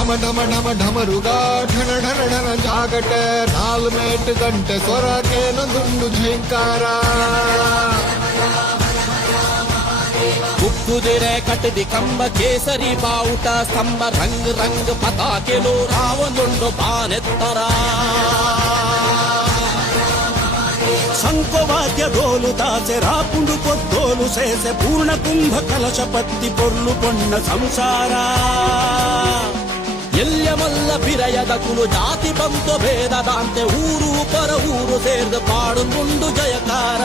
ಢಮ ಢಮ ಢಮ ಢಮರುಗ ಢಣ ಢಣ ಢಣ ಜಾಗಟ ನಾಲ್ಮೇಟ್ ಗಂಟೆ ಸ್ವರಕೇನೊಂದುಂಡು ಝೇಂಕಾರ ಕುಕ್ಕುದಿರೆ ಕಟ್ಟದಿ ಕಂಬ ಕೇಸರಿ ಬಾವುಟ ಸ್ತಂಭ ರಂಗ್ ರಂಗ್ ಪತಾಕೆಲು ರಾವಣುಂಡು ಬಾನೆತ್ತರ శంఖవాద్య డోలు దాసె రాపుండు పొద్దోలు చేసే పూర్ణ కుంభ కలశ పత్తి పొర్లు పొన్న సంసార ಎಲ್ಯಮಲ್ಲ ಬಿರಯದ ಕುಲು ಜಾತಿ ಬಂತು ಭೇದದಾಂತೆ ಊರು ಪರ ಊರು ಸೇರ್ದು ಪಾಡುಂಡು ಜಯಕಾರ